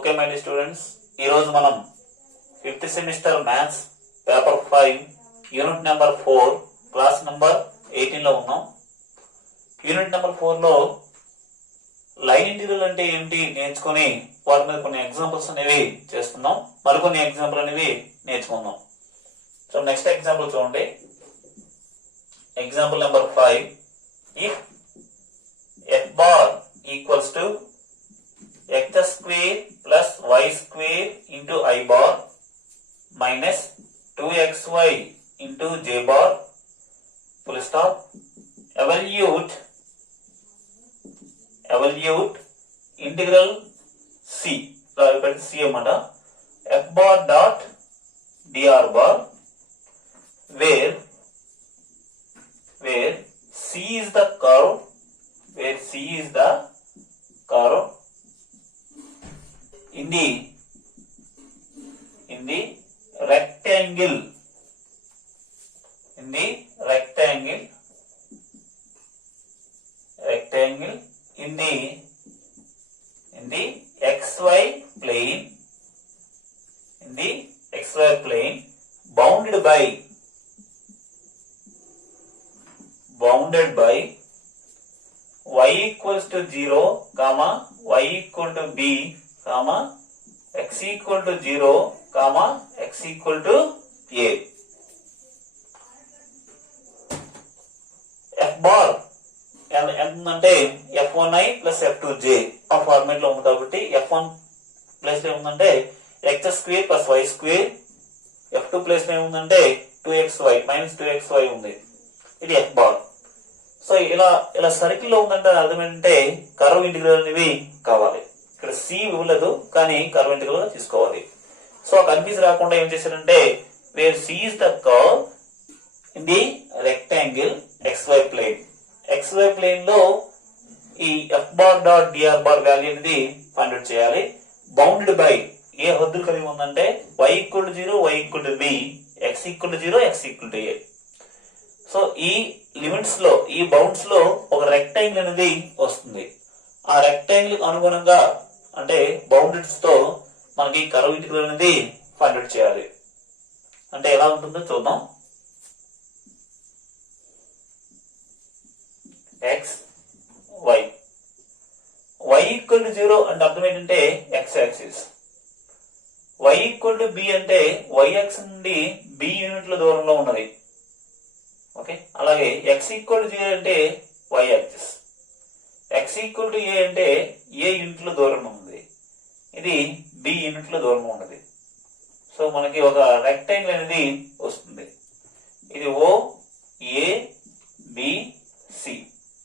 Okay my dear students, ఈరోజు మనం 5th semester maths paper 5 unit number 4 class number 18 లో ఉన్నాం. యూనిట్ నెంబర్ 4 లో లైన్ ఇంటిగ్రల్ అంటే ఏంటి నేర్చుకొని వాటి మీద కొన్ని ఎగ్జాంపుల్స్ అనేవి చేస్తున్నాం. మరికొన్ని ఎగ్జాంపుల్ అనేవి నేర్చుకుందాం. సో నెక్స్ట్ ఎగ్జాంపుల్ చూడండి. Example number 5. If f bar equals to x square plus y square into I bar minus 2xy into j bar full stop. Evaluate integral c c amata f bar dot dr bar where c is the curve in the rectangle in the xy plane bounded by y equals to 0, y equal to b, x equal to 0, x equal to a. f bar అంటే f1i plus f2j ఆ format లో ఉంది కాబట్టి f1 place లో ఏముందంటే x square plus y square, f2 place లో ఏముందంటే 2xy minus 2xy ఉంది. ఇది f బార్. సో ఇలా సర్కిల్ లో ఉందంటే అర్థం ఏంటంటే కర్వ్ ఇంటిగ్రల్ అనేవి కావాలి. ఇక్కడ సి ఇవ్వలేదు కానీ కర్వ్ ఇంటిగ్రల్ తీసుకోవాలి. సో కన్ఫ్యూజ్ రాకుండా ఏం చేశారంటే where C is the curve in the rectangle xy plane. xy plane లో ఈ f bar dot dr bar value అనేది ఫైండ్ అవుట్ చేయాలి. బౌండెడ్ బై ఏ హద్దులు కలిగి ఉందంటే y equal to 0, y equal to b, x equal to 0, x equal to a. So ఈ limits లో ఈ బౌండ్స్ లో ఒక రెక్టాంగిల్ అనేది వస్తుంది. ఆ రెక్టాంగిల్ అనుగుణంగా అంటే బౌండెడ్స్ తో మనకి కర్వ్ ఇంటిగ్రల్ అనేది ఫైండ్ అవుట్ చేయాలి. అంటే ఎలా ఉంటుందో చూద్దాం. x y ఈక్వల్ టు 0 అంటే అర్థం ఏంటంటే x axis, y equal to b అంటే y యాక్సిస్ నుండి b యూనిట్ల దూరంలో ఉన్నది. ఓకే, అలాగే x ఈక్వల్ టు 0 అంటే y axis, x equal to a అంటే a యూనిట్ల దూరం ఉంది, ఇది b యూనిట్ల దూరం ఉన్నది. సో మనకి ఒక రెక్టాంగిల్ అనేది వస్తుంది. ఇది o a b c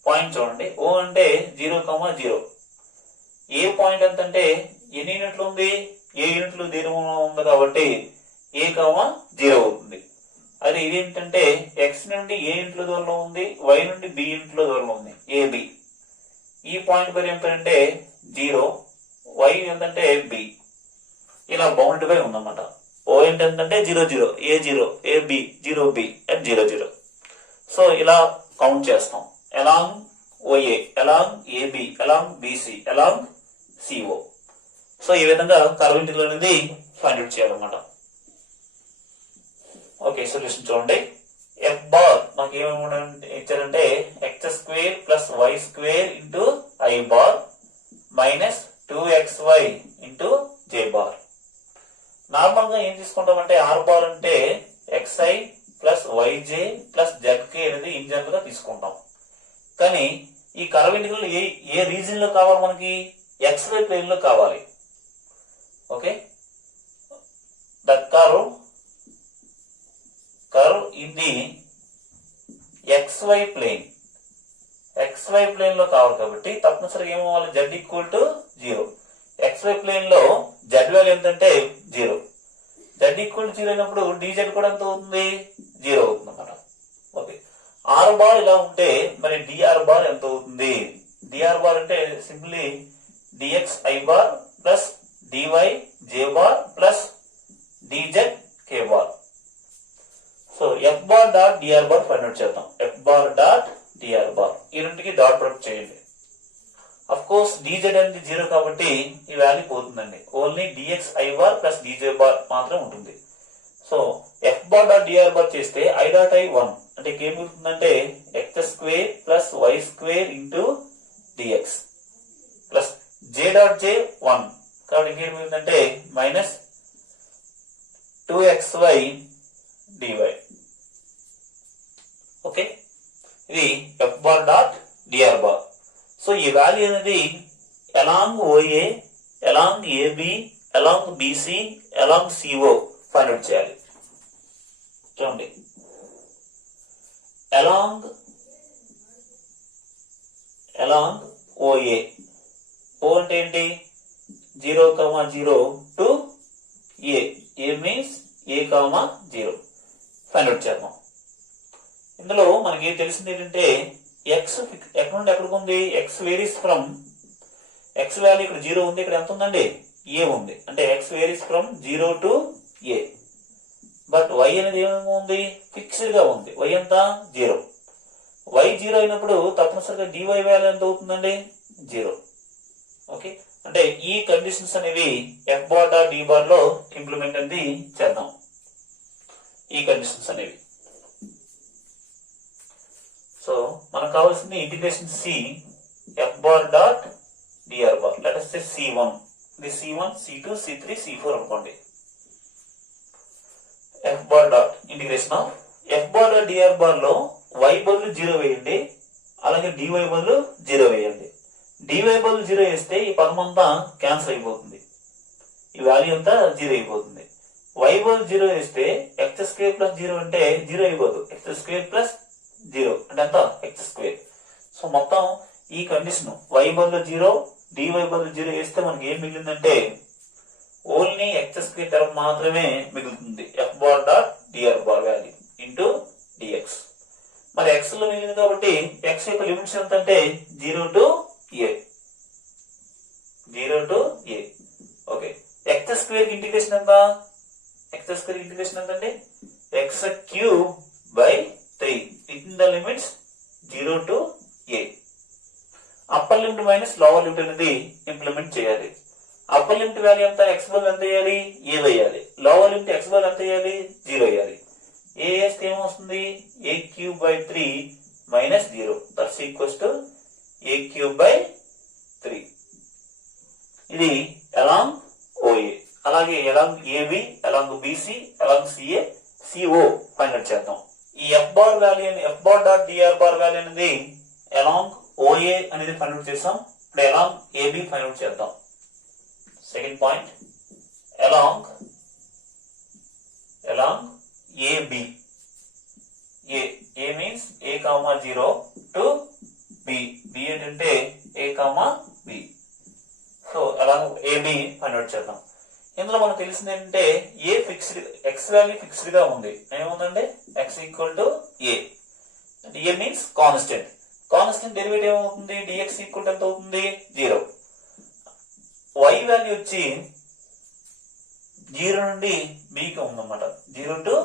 point చూడండి. o అంటే 0, 0. ఏ పాయింట్ ఎంత అంటే ఎన్ని యూనిట్లు ఉంది, ఏ యూనిట్లు దూరంలో ఉంది కాబట్టి a, 0 అవుతుంది. అది ఇది ఏంటంటే x నుండి ఏ యూనిట్ల దూరంలో ఉంది, y నుండి b యూనిట్ల దూరంలో ఉంది, ab. ఈ పాయింట్ పేరు ఏం పేరంటే 0, y ఏంటంటే b. ఇలా బౌండెడ్ బై ఉందన్నమాట. o ఏంటంటే 0, 0, a0, ab, 0b at 0, 0. So ఇలా కౌంట్ చేస్తాం. Along OA, along AB, along BC, along CO. So ఈ విధంగా కర్వ్ ఇంటిగ్రల్ అనేది ఫైండ్ అవుట్ చేయాలన్నమాట. ఓకే, సొల్యూషన్ చూడండి. f బార్ మనకి ఏమేమి ఇచ్చారంటే x square plus y square into I bar minus 2xy into j bar. Normal గా ఏం తీసుకుంటామంటే r బార్ అంటే xi plus yj plus zk అనేది ఇన్ జనరల్ గా తీసుకుంటాం. కానీ ఈ కర్వ్ ఇంటిగ్రల్ ఏ రీజన్ లో కావాలి మనకి, xy ప్లేన్ లో కావాలి. Okay, the curve in the xy plane లో కావాలి కాబట్టి తప్పనిసరిగా ఏమవ్వాలి, z equal to 0. xy plane లో z వాల్యూ ఎంతంటే 0. z ఈక్వల్ టు 0 అయినప్పుడు dz కూడా ఎంత అవుతుంది, 0 అవుతుంది అన్నమాట. ఓకే, r బార్ ఇలా ఉంటే మరి dr బార్ ఎంత అవుతుంది? dr బార్ అంటే simply dx I bar plus dy j bar plus dz k bar. So f bar dot dr bar find out చేద్దాం. f bar dot dr bar ఈ రెండుకి dot product చేయండి. Of course dz అనేది 0 కాబట్టి ఈ value పోతుందండి. Only dx i bar plus dj bar మాత్రం ఉంటుంది. So f bar dot dr bar చేస్తే i డాట్ i 1 అంటే ఏం మిగులుతుందంటే x square plus y square into dx plus j dot j 1 కాబట్టి ఇంకేం మిగులుతుందంటే మైనస్ 2xy dy. ఓకే, ఇది f bar dot dr bar. So ఈ value అనేది along OA, along AB, along BC, along CO find out చేయాలి. చూడండి, along OA, O అంటే ఏంటి 0,0 to A means A,0 find out చేద్దాం. ఇందులో మనకి తెలిసింది ఏంటంటే ఎక్స్ ఎక్కడ నుండి ఎక్కడికి ఉంది, X varies from, X value ఇక్కడ 0 ఉంది, ఇక్కడ ఎంత ఉందండి ఏ ఉంది, అంటే X varies from 0 to A. But y అనేది ఏమేమో ఉంది, ఫిక్స్డ్ గా ఉంది. y ఎంత 0. y 0 అయినప్పుడు తప్పనిసరిగా dy వాల్యూ ఎంత అవుతుందండి 0. ఓకే, అంటే ఈ కండిషన్స్ అనేవి f bar dot d bar లో ఇంప్లిమెంట్ అనేది చేద్దాం. ఈ కండిషన్స్ అనేవి సో మనకు కావాల్సింది integration C f bar dot dr bar. Let us say C1, ఇది C1, C2, C3, C4 అనుకోండి. f bar dot integration of f bar dot dr bar లో y బదులు 0 వేయండి, అలాగే dy బదులు 0 వేయండి. dy బదులు 0 వేస్తే ఈ పదం అంతా క్యాన్సిల్ అయిపోతుంది, ఈ వాల్యూ అంతా 0 అయిపోతుంది. y బదులు 0 వేస్తే x స్క్వేర్ ప్లస్ 0 అంటే 0 అయిపోదు, x స్క్వేర్ ప్లస్ 0 అంటే ఎంత x స్క్వేర్. సో మొత్తం ఈ కండిషన్ y బదులు 0, dy బదులు 0 వేస్తే మనకి ఏం మిగిలిందంటే ఓన్లీ x స్క్వేర్ టర్మ్ మాత్రమే మిగులుతుంది, f bar dot dr bar value into dx. మరి x లో మిగిలింది కాబట్టి x యొక్క లిమిట్స్ ఎంత అంటే 0 to a. Okay, x square integration ఎంత, x స్క్వేర్ ఇంటిగ్రేషన్ ఎంత అంటే x cube by 3 with the limits 0 to a. Upper limit minus lower limit అనేది ఇంప్లిమెంట్ చేయాలి. అప్పర్ లిమిట్ వాల్యూ ఎంత, x బదులు ఎంత వేయాలి a వేయాలి, లోవర్ లిమిట్ x బదులు ఎంత వేయాలి 0 వేయాలి. a వేస్తే ఏమొస్తుంది a cube by 3 minus 0 that's equals to a cube by 3. ఇది అలాంగ్ OA, అలాగే along AB, along BC, along CA, CO find out చేద్దాం. ఈ f bar value f bar dot dr bar value అనేది along OA అనేది find out చేసాం. ఇప్పుడు along AB find out చేద్దాం. Second point along AB. A means A,0 to B. B ఏంటంటే A,B. So along AB find out చేద్దాం. ఇందులో మనకు తెలిసింది ఏంటంటే ఏ ఫిక్స్డ్, ఎక్స్ వాల్యూ ఫిక్స్డ్ గా ఉంది, ఏముందంటే x equal to a. a means constant. Constant derivative ఏమవుతుంది, dx ఈక్వల్ ఎంత అవుతుంది 0. y వాల్యూ వచ్చి 0 నుండి b కి ఉందన్నమాట, 0 టు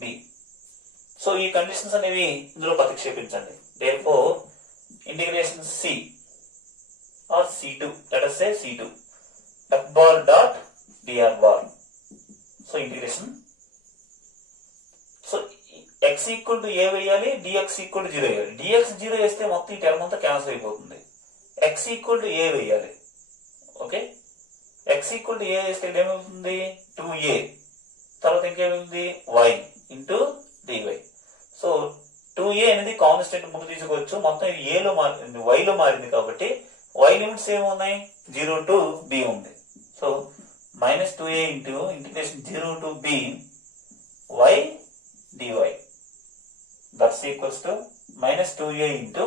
b. సో ఈ కండిషన్స్ అనేవి ఇందులో ప్రతిక్షేపించండి. therefore integration C or C2, let us say C2, f bar dot dr bar. So integration, so x equal to a వేయాలి, dx ఈక్వల్ టు 0 వేయాలి. dx 0 వేస్తే మొత్తం ఈ టర్మ్ అంతా క్యాన్సిల్ అయిపోతుంది. x ఈక్వల్ టు a వేయాలి. Okay, x equal to a వేస్తే ఏమవుతుంది 2a, తర్వాత ఇంకేమవుతుంది y into dy. So 2a అనేది కాన్స్టెంట్ ముందు తీసుకోవచ్చు, మొత్తం ఇది a లో మారింది, y లో మారింది కాబట్టి y లిమిట్స్ ఏమున్నాయి 0 టు b ఉంది. So minus 2a into integration 0 to b y dy that's equals to minus 2a into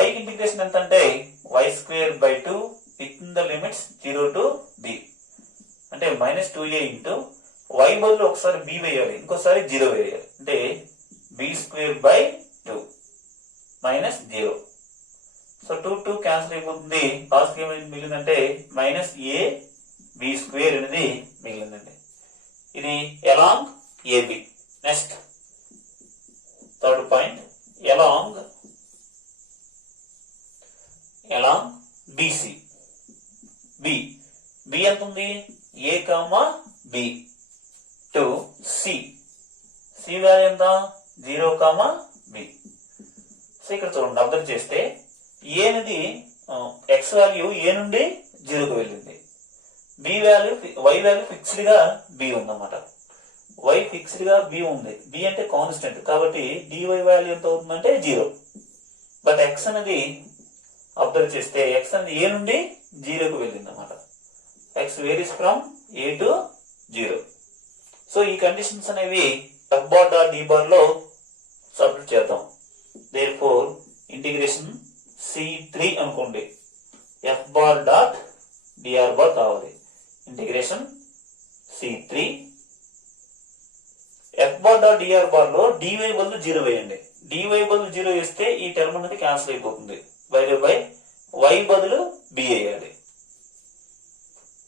y integration ఎంత అంటే y square by 2 with in the limits 0 to b అంటే minus 2a into y బదులు ఒకసారి b వేయాలి, ఇంకోసారి 0 వేయాలి, అంటే b square by 2 minus 0. So 2 cancel అయిపోతుంది, లాస్ట్ ఏమైంది మిగిలిందంటే మైనస్ a b స్క్వేర్ అనేది మిగిలిందండి. ఇది along AB. Next third point along along BC. B ఎంత ఉంది? A, B to C. C value ఎంత? 0, B. సో ఇక్కడ చూడండి, అబ్జర్వ్ చేస్తే A అనేది x వాల్యూ A నుండి 0కు వెళ్ళింది. y వాల్యూ ఫిక్స్డ్ గా B ఉందన్నమాట. y ఫిక్స్డ్ గా B ఉంది. B అంటే కాన్స్టెంట్ కాబట్టి dy వాల్యూ ఎంత అవుతుందంటే 0. బట్ x అనేది అబ్జర్వ్ చేస్తే x అనేది A నుండి 0కు వెళ్ళింది అన్నమాట. x varies from A to 0. So ఈ కండిషన్స్ అనేవి f bar dot d bar లో సబ్స్టిట్యూట్ చేద్దాం. దేర్ఫోర్ ఇంటిగ్రేషన్ C3 అనుకోండి, f bar dot dr bar కావాలి. Integration C3 f bar dot dr bar లో dy బదులు 0 వేయండి. dy బదులు 0 వేస్తే ఈ టర్మ్ అనేది క్యాన్సిల్ అయిపోతుంది. బై y బదులు b వేయాలి.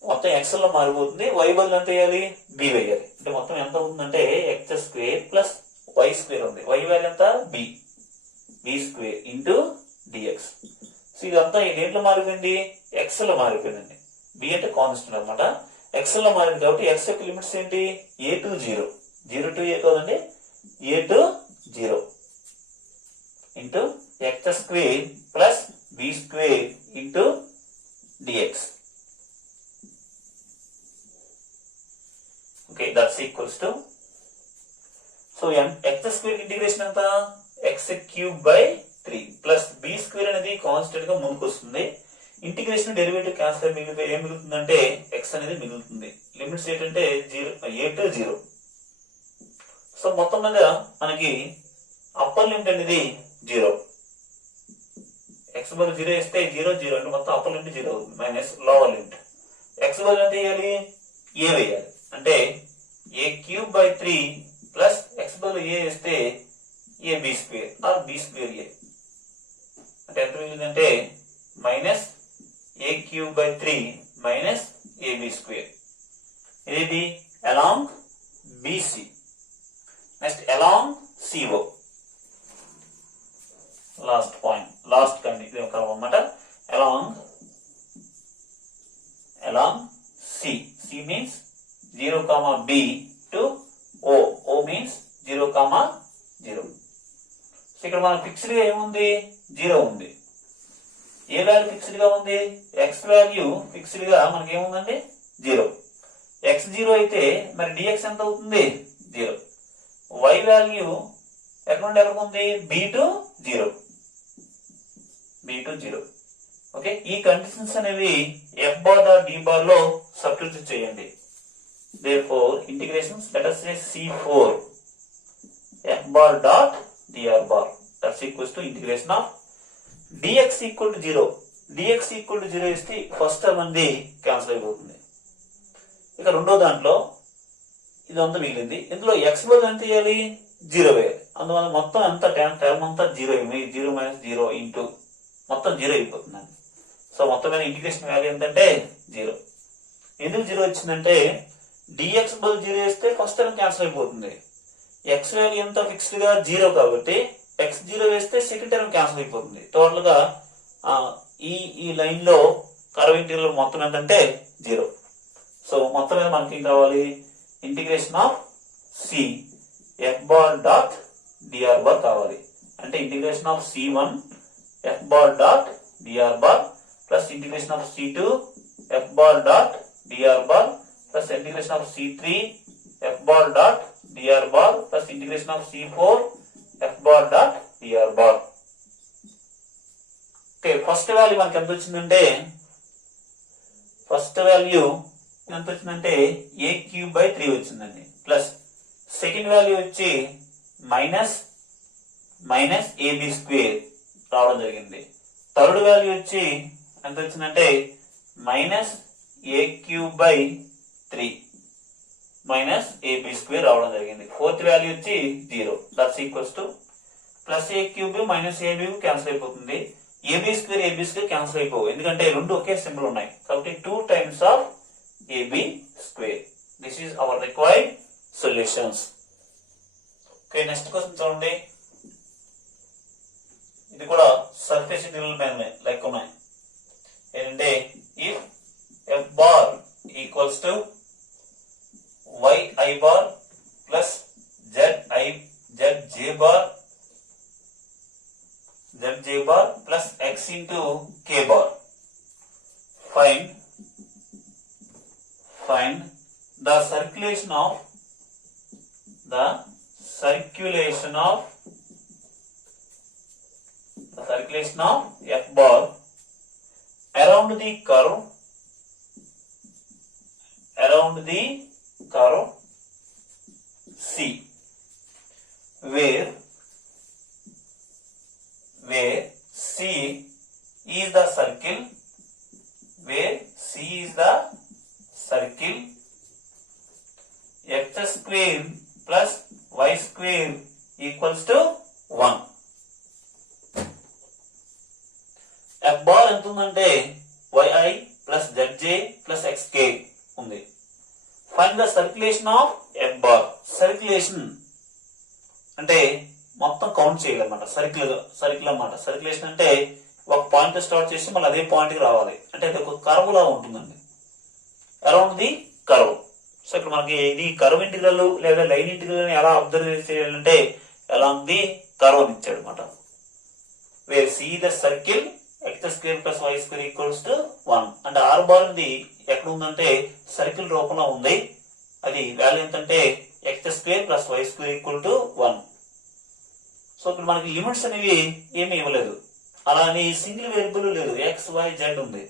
మొత్తం x లో మారిపోతుంది. y బదులు ఎంత వేయాలి? b వేయాలి. అంటే మొత్తం ఎంత అవుతుందంటే x² ప్లస్ y² ఉంది. y వాల్యూ ఎంత? b² into dx. సో ఇదంతా దేంట్లో మారిపోయింది? x లో మారిపోయిందండి. b అంటే కాన్స్టెంట్ అనమాట. x లో మారింది కాబట్టి x యొక్క లిమిట్స్ ఏంటి? a to 0, 0 to a కదండి, a to 0 into x² plus b² into dx. Okay, that's equals to, so x² integration ఎంత? x³/3 ప్లస్ b² అనేది కాన్స్టెంట్ గా ముందుకు వస్తుంది. ఇంటిగ్రేషన్ డెరివేటివ్ క్యాన్సిల్ మిగిలితే ఏం మిగులుతుందంటే x అనేది మిగులుతుంది. లిమిట్స్ ఏంటంటే a to 0. సో మొత్తం మీద మనకి అప్పర్ లిమిట్ అనేది 0. x బదులు 0 వేస్తే 0, 0 అంటే మొత్తం అప్పర్ లిమిట్ 0 అవుతుంది. మైనస్ లోవర్ లిమిట్ x బదులు ఎంత వేయాలి? a వేయాలి. అంటే a³/3 ప్లస్ x బదులు a వేస్తే ab² ఆర్ b²a అంటే ఎంత మిగిలిందంటే మైనస్ a³/3 మైనస్ ab². ఇది along BC. Next along CO. Last point, last condition అన్నమాట. Along C. C means 0, B to O. O means 0, 0. So ఇక్కడ మనకు ఫిక్స్డ్ గా ఏముంది? 0 ఉంది. ఏ వాల్యూ ఫిక్స్డ్ గా ఉంది? x వాల్యూ ఫిక్స్డ్ గా మనకి ఏముందండి? 0. x 0 అయితే మరి dx ఎంత అవుతుంది? 0. y వాల్యూ ఎక్కడ నుండి ఎక్కడికి ఉంది? b to 0. ఓకే, ఈ కండిషన్స్ అనేవి f bar dot d bar లో సబ్స్టిట్యూట్ చేయండి. Therefore integrations let us say C4 f bar dot dr bar that's equals to integration of dx equal to 0. dx equal to 0 ఇస్తే first term అనేది cancel అయిపోతుంది. ఇక రెండో దాంట్లో ఇదంతా మిగిలింది. ఇందులో x బదులు ఎంత చేయాలి? 0 వేయాలి. అందువల్ల మొత్తం ఎంత టర్మ్ అంతా 0 0 మైనస్ 0 ఇంటూ మొత్తం 0 అయిపోతుందండి. సో మొత్తం మీద ఇంటిగ్రేషన్ వాల్యూ ఎంతంటే 0. ఎందుకు 0 వచ్చిందంటే dx బదులు 0 వేస్తే ఫస్ట్ టర్మ్ క్యాన్సిల్ అయిపోతుంది. x వాల్యూ ఎంత? ఫిక్స్డ్ గా 0 కాబట్టి x 0 వేస్తే సెకండ్ టర్మ్ క్యాన్సిల్ అయిపోతుంది. టోటల్ గా ఈ లైన్ లో కర్వ్ ఇంటిగ్రల్ మొత్తం ఏంటంటే 0. సో మొత్తం మీద మనకి ఏం కావాలి? Integration of C f bar dot dr bar కావాలి. అంటే integration of C1 f bar dot dr bar plus integration of C2 f bar dot dr bar plus integration of C3 f bar dot dr bar plus integration of C4 f bar dot dr bar. Okay, first value మనకి ఎంత వచ్చిందంటే a³/3 వచ్చిందండి. Plus second value వచ్చి minus ab² రావడం జరిగింది. Third value వచ్చి ఎంత వచ్చిందంటే మైనస్ a³/3 మైనస్ ab² రావడం జరిగింది. ఫోర్త్ వాల్యూ వచ్చి 0. That's equals to plus a³ minus ab cancel అయిపోతుంది. ab² క్యాన్సిల్ అయిపోవు, ఎందుకంటే రెండు ఒకే సింబల్ ఉన్నాయి కాబట్టి 2 times of ab². This is our required solutions. Okay, next question చూడండి. ఇది కూడా సర్ఫేస్ ఇంటిగ్రల్ పైన లెక్క ఉన్నాయి. ఏంటంటే if F bar equals to Y I bar plus Z J bar plus X into K bar. Find the circulation of F bar around the curve C, where C is the circle, x square plus y square equals to 1. F bar ఎంత ఉందంటే yi plus zj plus xk ఉంది. Find the circulation of F bar. Circulation అంటే మొత్తం count చేయాలన్నమాట. Circle అన్నమాట. Circulation అంటే ఒక point start చేసి మళ్ళీ అదే పాయింట్ కి రావాలి. అంటే అది ఒక కర్వ్ లా ఉంటుందండి. Around the curve. సో ఇక్కడ మనకి ఇది కర్వ్ ఇంటిగ్రల్ లేదా లైన్ ఇంటిగ్రల్ ఎలా అబ్జర్వ్ చేయాలంటే అలాంగ్ ది కర్వ్ అని ఇచ్చాడు అనమాట. Where C the circle x square plus y square equals to 1. అంటే ఆర్ బార్ ఉంది ఎక్కడ ఉందంటే సర్కిల్ రూపంలో ఉంది. అది వాల్యూ ఎంతంటే x square plus y square equal to 1. So ఇప్పుడు మనకి లిమిట్స్ అనేవి ఏమి ఇవ్వలేదు. అలానే సింగిల్ వేరియబుల్ లేదు, ఎక్స్ వై జెడ్ ఉంది.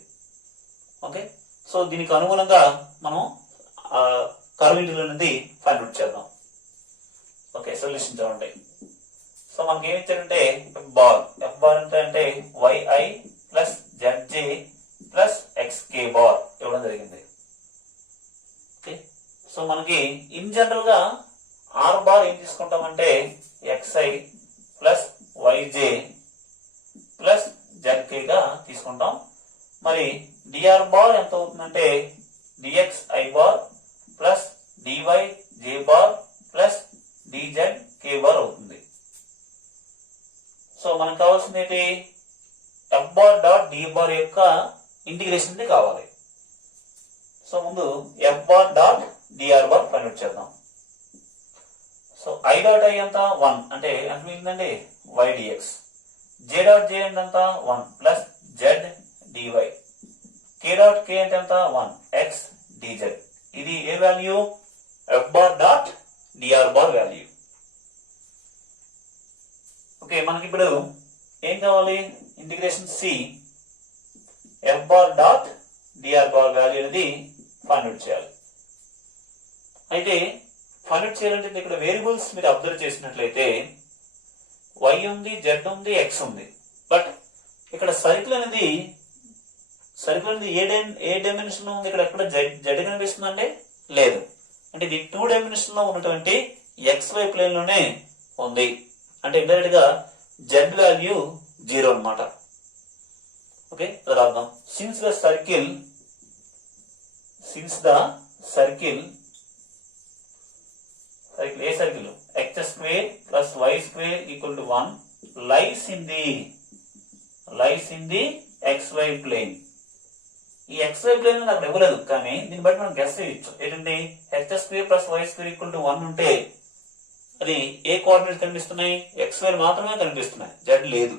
ఓకే, సో దీనికి అనుగుణంగా మనం కర్వ్ ఇంటిగ్రల్ అనేది ఫైండ్ అవుట్ చేద్దాం. ఓకే, సొల్యూషన్ చూడండి. సో మనకి ఏమి ఇచ్చారంటే ఎఫ్ బార్ అంటే yi plus zj plus xk bar ఇవ్వడం జరిగింది. ఓకే, సో మనకి ఇన్ జనరల్ గా ఆర్ బార్ ఏం తీసుకుంటామంటే xi plus yj plus zk గా తీసుకుంటాం. మరి dr బార్ ఎంత అవుతుందంటే dxi bar plus dyj bar plus dzk bar అవుతుంది. సో మనకు కావాల్సింది ఏంటి? F bar dot D bar యొక్క ఇంటిగ్రేషన్ కావాలి. సో ముందు F bar dot DR bar find out చేద్దాం. సో ఐ డాట్ ఐ ఎంత 1 అంటే ఎంత మిగిలిందండి Y DX. J dot J అంటే ఎంత 1 plus Z DY. K dot K అంటే ఎంత 1 ఎక్స్ డిజెడ్. ఇది ఏ value? F bar dot DR bar value. Okay, మనకి ఇప్పుడు ఏం కావాలి? Integration C F bar dot DR bar value అనేది ఫైండ్ అవుట్ చేయాలి. అయితే ఫైండ్ అవుట్ చేయాలంటే ఇక్కడ వేరియబుల్స్ మీరు అబ్జర్వ్ చేసినట్లయితే వై ఉంది, జెడ్ ఉంది, ఎక్స్ ఉంది. బట్ ఇక్కడ సర్కిల్ అనేది ఏ డైమెన్షన్ లో ఉంది? ఇక్కడ ఎక్కడ జెడ్ కనిపిస్తుందంటే లేదు. అంటే ఇది 2 డైమెన్షన్ లో ఉన్నటువంటి ఎక్స్ వై ప్లేన్ లోనే ఉంది. అంటే ఇండైరెక్ట్ గా జెడ్ వాల్యూ 0 అన్నమాట. ఓకే, రాద్దాం. సిన్స్ ద సర్కిల్ ఏ circle x square plus y square equal to 1 lies in the xy plane. ఈ xy ప్లేన్ నాకు ఇవ్వలేదు, కానీ దీన్ని బట్టి మనం గెస్ చేయొచ్చు. ఏంటంటే x square plus y square equal to 1 ఉంటే అది ఏ కోఆర్డినేట్స్ కనిపిస్తున్నాయి? xy మాత్రమే కనిపిస్తున్నాయి, z లేదు.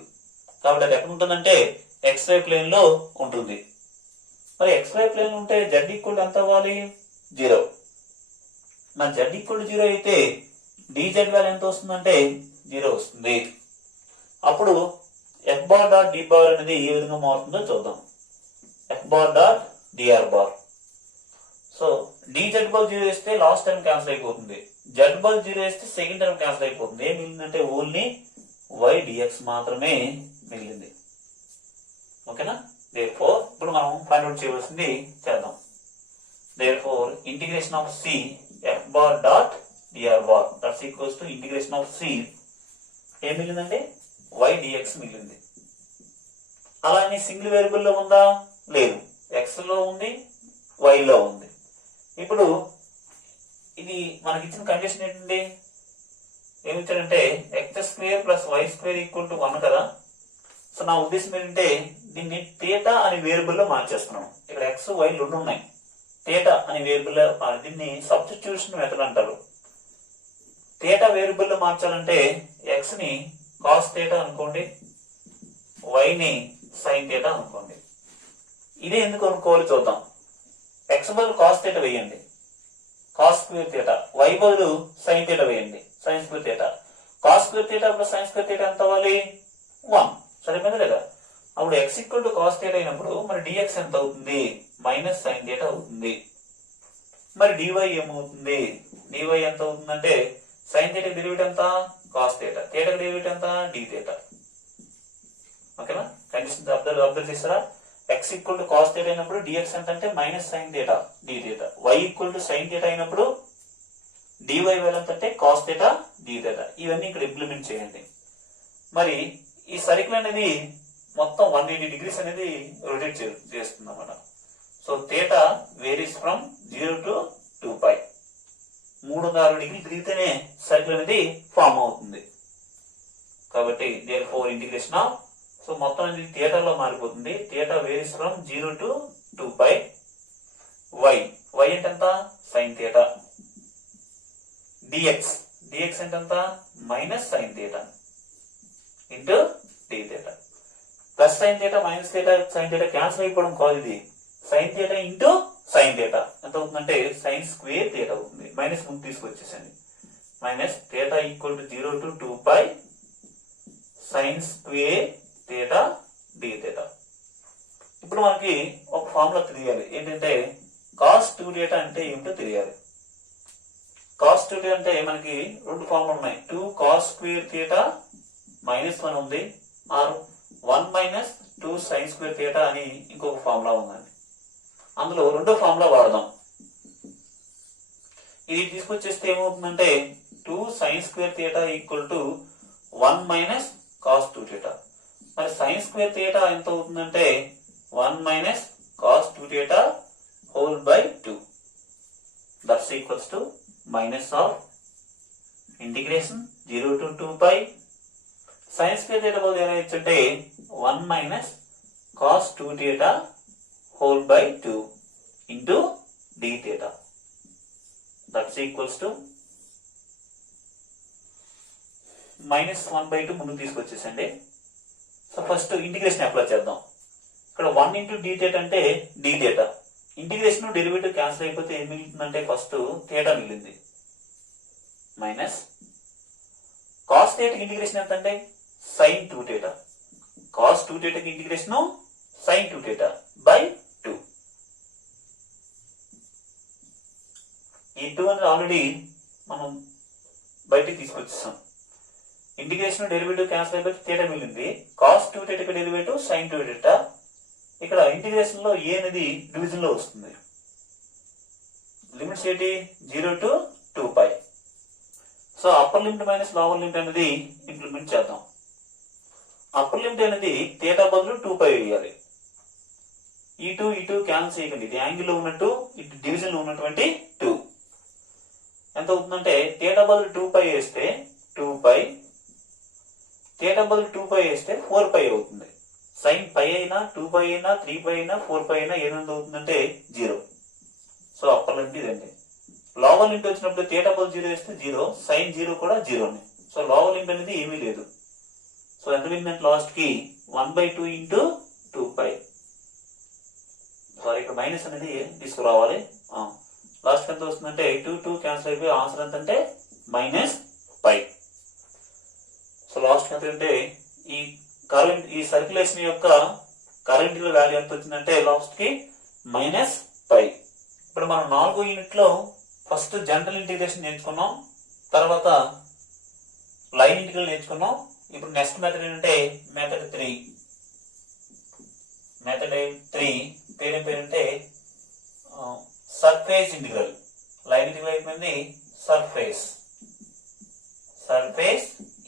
కాబట్టి అది ఎక్కడ ఉంటుందంటే xy ప్లేన్ లో ఉంటుంది. మరి xy ప్లేన్ ఉంటే z ఈక్వల్ ఎంత అవ్వాలి? 0. మరి z ఈక్వల్ 0 అయితే dz వాల్యూ ఎంత వస్తుందంటే 0 వస్తుంది. అప్పుడు F bar dot D bar అనేది ఏ విధంగా మారుతుందో చూద్దాం. F bar dot DR bar. So dz bar 0 వేస్తే లాస్ట్ టర్మ్ క్యాన్సిల్ అయిపోతుంది. z బార్ 0 వేస్తే సెకండ్ టర్మ్ క్యాన్సిల్ అయిపోతుంది. ఏం మిగిలిందంటే ఓన్లీ y dx మాత్రమే మిగిలింది. ఓకేనా? therefore ఇప్పుడు మనం ఫైండ్ అవుట్ చేయవలసింది చేద్దాం. therefore integration of c f bar dot dr bar that's equals to integration of c ఏం మిగిలిందంటే y dx మిగిలింది. అలానే సింగిల్ వేరియబుల్ లో ఉందా? లేదు, x లో ఉంది, y లో ఉంది. ఇప్పుడు ఇది మనకి ఇచ్చిన కండిషన్ ఏంటండి? ఏమిచ్చాడంటే x square plus y square equal to 1 కదా. సో నా ఉద్దేశం ఏంటంటే దీన్ని థీటా అనే వేరియబుల్ లో మార్చేస్తున్నాం. ఇక్కడ ఎక్స్ వై రెండు ఉన్నాయి. థీటా అనే వేరియబుల్ లో దీన్ని సబ్స్టిట్యూషన్ మెథడ్ అంటారు. థీటా వేరియబుల్ లో మార్చాలంటే ఎక్స్ ని కాస్ థీటా అనుకోండి, వై ని సైన్ థీటా అనుకోండి. ఇదే ఎందుకు అనుకోవాలి చూద్దాం. ఎక్స్ బదులు కాస్ థీటా వేయండి, కాస్ స్క్వేర్ థీటా. వై బదులు సైన్ థీటా వేయండి, sign square theta. Cos square theta plus sign square theta ఎంత అవ్వాలి? 1. సరిపోయిందా లేదా? అప్పుడు X equal to cos theta అయినప్పుడు మరి డిఎక్స్ ఎంత అవుతుంది? మైనస్ సైన్ థీటా అవుతుంది. మరి డివై ఏమవుతుంది? డివై ఎంత అవుతుందంటే సైన్ థీటా డెరివేటివ్ ఎంత? Cos theta. థీటా డెరివేటివ్ ఎంత? D theta. ఓకేనా? కండిషన్ అబ్జర్వ్ చేస్తారా? X equal to cos theta అయినప్పుడు డిఎక్స్ ఎంత అంటే minus sine theta D theta. Y equal to sine theta అయినప్పుడు డివై వాల్యూ ఎంత అంటే కాస్ థీటా డి థీటా. ఇవన్నీ ఇక్కడ ఇంప్లిమెంట్ చేయండి. మరి ఈ సర్కిల్ అనేది మొత్తం 180 degrees అనేది రొటేట్ చేస్తుంది అన్నమాట. So theta varies from 0 to 2π. 360 డిగ్రీలు తిరిగితేనే సర్కిల్ అనేది ఫామ్ అవుతుంది. కాబట్టి therefore ఇంటిగ్రేషన్ ఆఫ్, సో మొత్తం అనేది థీటాలో మారిపోతుంది. Theta varies from 0 to 2π. Y అంటే ఎంత? Sine theta. డిఎక్స్ అంటే ఎంత? Minus sine theta into D theta. Plus sine theta minus theta sine theta cancel అయిపోవడం కాదు, ఇది sine theta into sine theta ఎంత అవుతుందంటే సైన్ స్క్వేర్ థీటా అవుతుంది. మైనస్ ముందు తీసుకొచ్చేసండి. Minus theta equal to 0 to 2π sine square theta D theta. ఇప్పుడు మనకి ఒక ఫార్ములా తెలియాలి. ఏంటంటే కాస్ 2θ అంటే ఏమిటో తెలియాలి. కాస్ 2θ అంటే మనకి రెండు ఫార్ములు ఉన్నాయి. 2 కాస్ స్క్వేర్ థీటా మైనస్ 1 ఉంది, or 1 minus 2 sine square theta అని ఇంకొక ఫార్ములా ఉందండి. అందులో రెండో ఫార్ములా వాడదాం. ఇది తీసుకొచ్చేస్తే ఏమవుతుందంటే 2 sine square theta equal to 1 minus cos 2θ. మరి సైన్ స్క్వేర్ థీటా ఎంత అవుతుందంటే 1 minus cos 2θ whole by 2. That's equals to minus half integration 0 to 2π sine square theta బదులు ఏమైందంటే 1 minus cos 2θ whole by 2 into D theta. That's equals to minus 1/2 ముందుకు తీసుకొచ్చేసండి. So first integration apply చేద్దాం. ఇక్కడ 1 into D theta అంటే D theta. Integration derivative cancel అయిపోతే ఏం మిగులుతుందంటే first theta మిగిలింది. మైనస్ కాస్ థీటా ఇంటిగ్రేషన్ ఎంత అంటే సైన్ 2θ. కాస్ 2θ కి ఇంటిగ్రేషన్ సైన్ 2θ బై 2. ఈ 2 అనేది ఆల్రెడీ మనం బయటికి తీసుకొచ్చేసాం. ఇంటిగ్రేషన్ డెరివేటివ్ క్యాన్సిల్ అయిపోతే థీటా మిగిలింది. కాస్ 2θ కి డెరివేటివ్ సైన్ 2θ. ఇక్కడ ఇంటిగ్రేషన్ లో ఏ అనేది డివిజన్ లో వస్తుంది. లిమిట్స్ ఏంటి? 0 to 2π. So upper limit minus lower limit అనేది ఇంప్లిమెంట్ చేద్దాం. అప్పర్ లిమిట్ అనేది థీటా బదులు 2π వేయాలి. ఈ 2 క్యాన్సిల్ చేయకండి. ఇది యాంగిల్ లో ఉన్నట్టు, ఇటు డివిజన్ లో ఉన్నటువంటి 2 ఎంత అవుతుందంటే థీటా బదులు 2π వేస్తే 2π, థీటా బదులు 2π వేస్తే 4π అవుతుంది. సైన్ π అయినా 2π అయినా 3π అయినా 4π అయినా ఏదైనా అవుతుందంటే 0. సో అప్పర్ లిమిట్ ఇదండి. లోవర్ లిమిట్ వచ్చినప్పుడు థీటా బదులు 0 వేస్తే 0, సైన్ 0 కూడా 0. సో లోవర్ లిమిట్ అనేది ఏమీ లేదు. సో ఎంత మిగిలిందంటే లాస్ట్ కి 1/2 ఇంటూ 2π. సారీ, ఇక్కడ మైనస్ అనేది తీసుకురావాలి. లాస్ట్ ఎంత వస్తుందంటే 2 క్యాన్సిల్ అయిపోయి ఆన్సర్ ఎంత అంటే మైనస్ π. సో లాస్ట్ ఎంత అంటే ఈ కరెంట్, ఈ సర్క్యులేషన్ యొక్క కరెంట్ వాల్యూ ఎంత వచ్చిందంటే లాస్ట్ కి మైనస్ π. ఇప్పుడు మనం 4వ యూనిట్ లో ఫస్ట్ జనరల్ ఇంటిగ్రేషన్ నేర్చుకున్నాం, తర్వాత లైన్ ఇంటిగ్రల్ నేర్చుకున్నాం. ఇప్పుడు నెక్స్ట్ మెథడ్ ఏంటంటే మెథడ్ 3. మెథడ్ 3 పేరేంటే సర్ఫేస్ ఇంటిగ్రల్. లైన్ ఇంటిగ్రల్ అయిపోయింది, సర్ఫేస్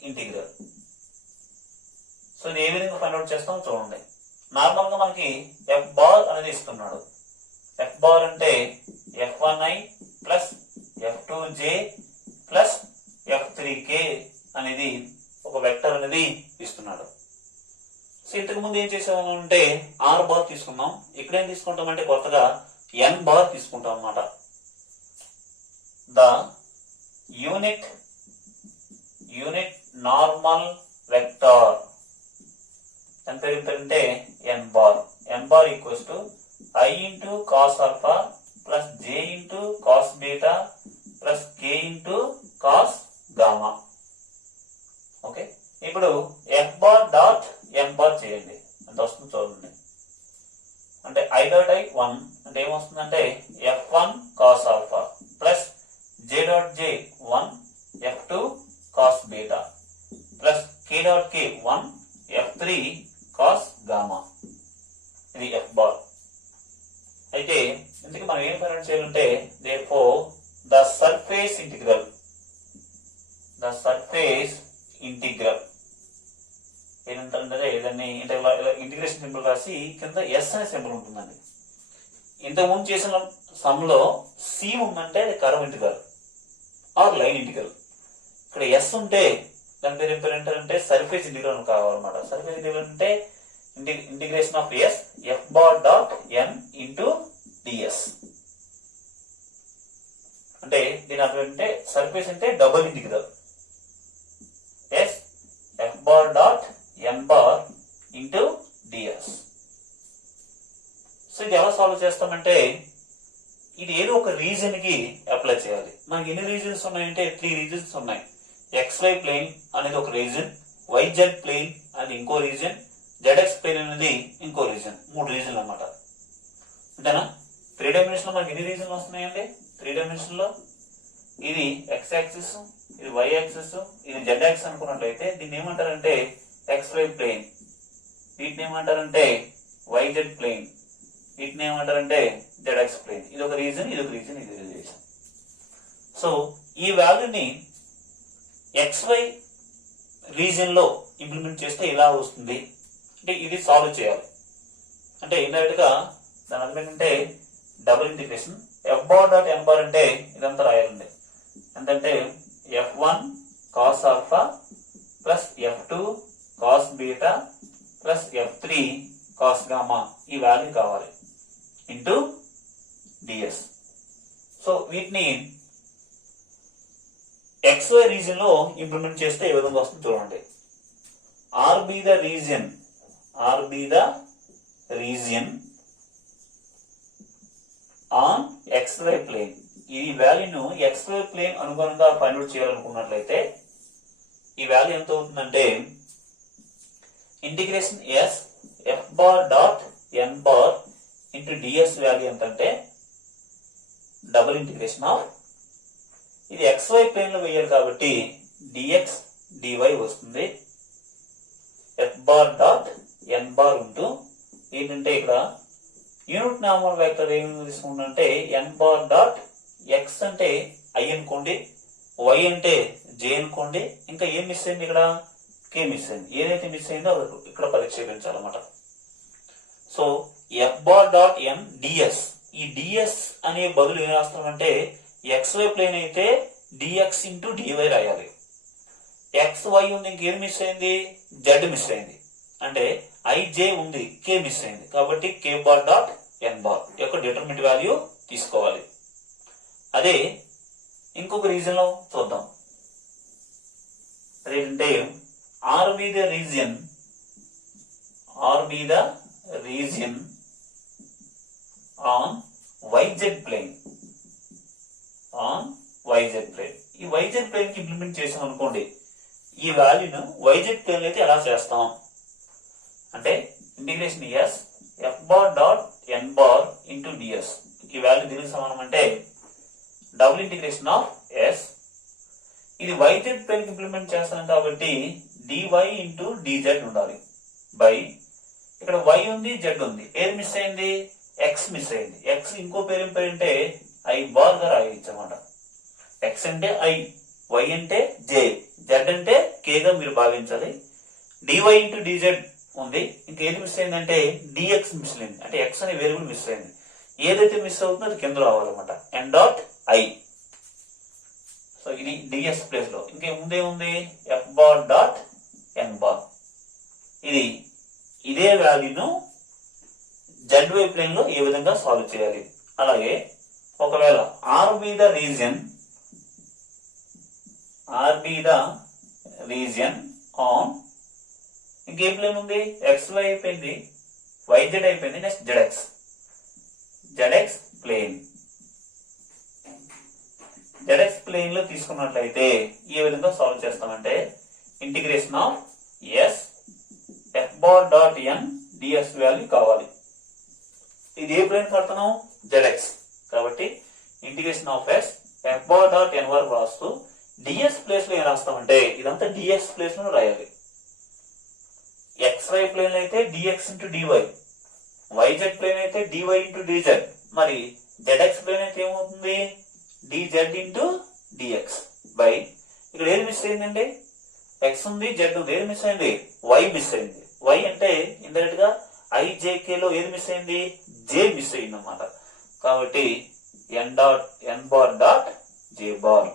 ఇంటిగ్రల్. సో ఇది ఏ విధంగా ఫైండ్ అవుట్ చేస్తాం చూడండి. నార్మల్ గా మనకి ఎఫ్ బార్ అనేది ఇస్తున్నాడు. ఎఫ్ బార్ అంటే f1i plus f2j plus f3k అనేది ఒక వెక్టర్ అనేది ఇస్తున్నాడు. సో ఇంతకు ముందు ఏం చేసాము అంటే ఆర్ బార్ తీసుకున్నాం. ఇక్కడ ఏం తీసుకుంటాం అంటే కొత్తగా ఎన్ బార్ తీసుకుంటాం అన్నమాట. ద యూనిట్ నార్మల్ వెక్టార్ ఎంత అంటే N bar. N bar equals to I into cos alpha plus J into cos beta plus K into cos gamma. Okay, ఇప్పుడు F bar dot N bar చేయండి, ఎంత వస్తుంది చూడండి. అంటే ఐ డాట్ ఐ 1 అంటే ఏమొస్తుందంటే f1 కాస్ ఆల్ఫా ప్లస్ జే dot జే 1 f2 cos beta plus కే dot కే 1 f3 cos gamma. ఇది F bar. అయితే ఇందుకు మనం ఏం ఫైండ్ చేయాలంటే therefore the surface integral ఏంటంటే దాన్ని ఇంటిగ్రేషన్ సింబల్ రాసి కింద ఎస్ అనే సింబల్ ఉంటుందండి. ఇంతకుముందు చేసిన సమ్ లో సి ఉందంటే అది curve integral or line integral. ఇక్కడ ఎస్ ఉంటే దాని పేరు ఏం పేరు అంటే సర్ఫేస్ ఇంటిగ్రల్ కావాలన్నమాట. సర్ఫేస్ ఇంటిగ్రల్ అంటే integration of S F bar dot N into DS. అంటే దీని అర్థం ఏంటంటే సర్ఫేస్ అంటే double integral S F bar dot N bar into DS. So ఇది ఎలా సాల్వ్ చేస్తామంటే ఇది ఏదో ఒక రీజన్ కి అప్లై చేయాలి. మనకి ఎన్ని రీజన్స్ ఉన్నాయంటే 3 రీజన్స్ ఉన్నాయి. XY ప్లేన్ అనేది ఒక రీజన్, YZ ప్లేన్ అనేది ఇంకో రీజన్, ZX ప్లేన్ అనేది ఇంకో రీజన్. 3 రీజన్లు అన్నమాట. అంతేనా? 3 డైమెన్షన్ లో మనకి ఎన్ని రీజన్లు వస్తున్నాయండి? 3 డైమెన్షన్ లో ఇది X యాక్సిస్, ఇది Y యాక్సిస్, ఇది Z యాక్సిస్ అనుకున్నట్లయితే దీన్ని ఏమంటారంటే XY ప్లేన్, వీటిని ఏమంటారంటే YZ ప్లేన్, వీటిని ఏమంటారంటే ZX ప్లేన్. ఇది ఒక రీజన్, ఇది ఒక రీజన్, ఇది ఒక రీజన్. సో ఈ వాల్యూని XY రీజన్ లో ఇంప్లిమెంట్ చేస్తే ఇలా వస్తుంది. అంటే ఇది సాల్వ్ చేయాలి. అంటే ఇండైరెక్ట్ గా దాని అర్థం ఏంటంటే double integration F bar dot N bar అంటే ఇదంతా రాయాలండి. ఎంతంటే f1 cos alpha plus f2 cos beta plus f3 cos gamma ఈ వాల్యూ కావాలి ఇంటూ డిఎస్. సో వీటిని XY రీజన్ లో ఇంప్లిమెంట్ చేస్తే ఏ విధంగా వస్తుంది చూడండి. R be the region on XY plane. ఈ వాల్యూను XY ప్లేన్ అనుగుణంగా ఫైండ్ అవుట్ చేయాలనుకున్నట్లయితే ఈ వాల్యూ ఎంత అవుతుందంటే integration S F bar dot N bar into DS value ఎంతంటే డబుల్ ఇంటిగ్రేషన్ ఆఫ్ ఇది XY ప్లేన్ లో వేయాలి కాబట్టి dx dy వస్తుంది. F bar dot N bar ఉంటూ ఏంటంటే ఇక్కడ యూనిట్ నార్మల్ వెక్టర్ ఏమి తీసుకుంటే ఎన్ బార్ డాట్ ఎక్స్ అంటే ఐ అనుకోండి, వై అంటే జే అనుకోండి, ఇంకా ఏం మిస్ అయింది ఇక్కడ కే మిస్ అయింది. ఏదైతే మిస్ అయిందో అది ఇక్కడ ప్రతిక్షేపించాలన్నమాట. సో ఎఫ్ బార్ డాట్ ఎన్ డిఎస్, ఈ డిఎస్ అనే బదులు ఏం రాస్తామంటే XY ప్లేన్ అయితే dx ఇంటూ డివై రాయాలి. XY ఉంది, ఇంకేం మిస్ అయింది జెడ్ మిస్ అయింది, అంటే IJ ఉంది, K మిస్ అయింది కాబట్టి K bar dot N bar యొక్క డిటర్మినెంట్ వాల్యూ తీసుకోవాలి. అదే ఇంకొక రీజన్ లో చూద్దాం. అదేంటంటే R be the region on YZ plane. ఈ YZ ప్లేన్ కి ఇంప్లిమెంట్ చేసాం అనుకోండి, ఈ వాల్యూను YZ ప్లేన్ అయితే ఎలా చేస్తాం అంటే integration S F bar dot N bar into DS. ఈ వాల్యూ దీనికి సమానం అంటే డబుల్ ఇంటిగ్రేషన్ ఆఫ్ ఎస్, ఇది YZ ప్లేన్ కి ఇంప్లిమెంట్ చేస్తాం కాబట్టి dy ఇంటూ dz ఉండాలి బై ఇక్కడ y ఉంది z ఉంది, ఏది మిస్ అయింది x మిస్ అయింది. x ఇంకో పేరు అంటే ఐ బార్ గా రాయొచ్చు అన్నమాట. x అంటే ఐ, y అంటే j, z అంటే k గా మీరు భావించాలి. dy ఇంటూ dz ఉంది, ఇంకేది మిస్ అయిందంటే dx మిస్ అయింది, అంటే x అనే వేరియబుల్ మిస్ అయింది. ఏదైతే మిస్ అవుతుందో అది కింద రావాలన్నమాట n డాట్ ఐ. సో ఇది ds ప్లేస్ లో ఇంకే ముందేముంది F bar dot N bar. ఇది ఇదే వాల్యూను ZY ప్లేన్ లో ఏ విధంగా సాల్వ్ చేయాలి. అలాగే ఒకవేళ R be the region on ఇంకేం ప్లేన్ ఉంది, XY అయిపోయింది, YZ అయిపోయింది, next ZX plane. ZX plane లో తీసుకున్నట్లయితే ఏ విధంగా సాల్వ్ చేస్తామంటే integration of S F bar dot N dx value కావాలి. ఇది ఏ ప్లేన్ కడుతున్నాం, ZX. కాబట్టి integration of S F bar dot N వరకు రాస్తూ డిఎస్ ప్లేస్ లో ఏం రాస్తామంటే ఇదంతా డిఎస్ ప్లేస్ లో రాయాలి. XY ప్లేన్ అయితే dx into dy, YZ plane అయితే dy ఇంటూ dz, మరి ZX ప్లేన్ అయితే ఏమవుతుంది, dz ఇంటూ dx బై ఇక్కడ ఏది మిస్ అయిందండి, x ఉంది, z ఉంది, ఏది మిస్ అయింది, y మిస్ అయింది. y అంటే ఇండైరెక్ట్ గా IJK లో ఏది మిస్ అయింది, j మిస్ అయింది అన్నమాట. కాబట్టి n bar dot j bar.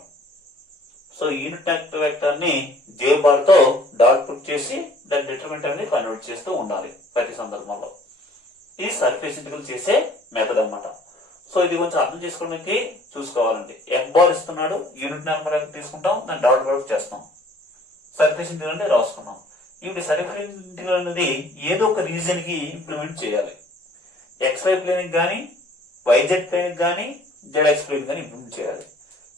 So unit vector ని j బార్ తో డాట్ పుట్ చేసి దాని డిటర్మినెంట్ అనేది ఫైండ్ అవుట్ చేస్తూ ఉండాలి ప్రతి సందర్భంలో. ఇది సర్ఫేస్ ఇంటిగ్రల్ చేసే మెథడ్ అన్నమాట. సో ఇది కొంచెం అర్థం చేసుకోవడానికి చూసుకోవాలండి. ఎఫ్ బార్ ఇస్తున్నాడు, యూనిట్ నెంబర్ తీసుకుంటాం, దాన్ని డాట్ వర్క్ చేస్తాం, సర్ఫేస్ ఇంటిగ్రల్ అనేది రాసుకున్నాం. ఇప్పుడు సర్ఫేస్ ఇంటిగ్రల్ అనేది ఏదో ఒక రీజన్ కి ఇంప్లిమెంట్ చేయాలి. XY ప్లేన్ కానీ YZ ప్లేన్ కానీ ZX ప్లేన్ కానీ ఇంప్లిమెంట్ చేయాలి.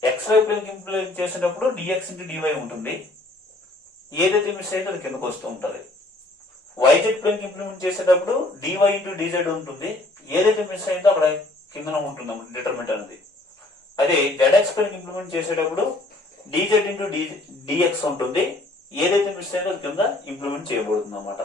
XY ప్లేన్ కి ఇంప్లిమెంట్ చేసేటప్పుడు dx ఇంటూ dy ఉంటుంది, ఏదైతే మిస్ అయితే అది కిందకు వస్తూ ఉంటుంది. YZ ప్లేన్ కి ఇంప్లిమెంట్ చేసేటప్పుడు dy ఇంటూ dz ఉంటుంది, ఏదైతే మిస్ అయిందో అక్కడ కిందన ఉంటుంది డిటర్మినెంట్ అనేది. అదే ZX ప్లేన్ ఇంప్లిమెంట్ చేసేటప్పుడు dz ఇంటూ dx ఉంటుంది, ఏదైతే మిస్ అయిందో అది కింద ఇంప్లిమెంట్ చేయబడుతుంది అన్నమాట.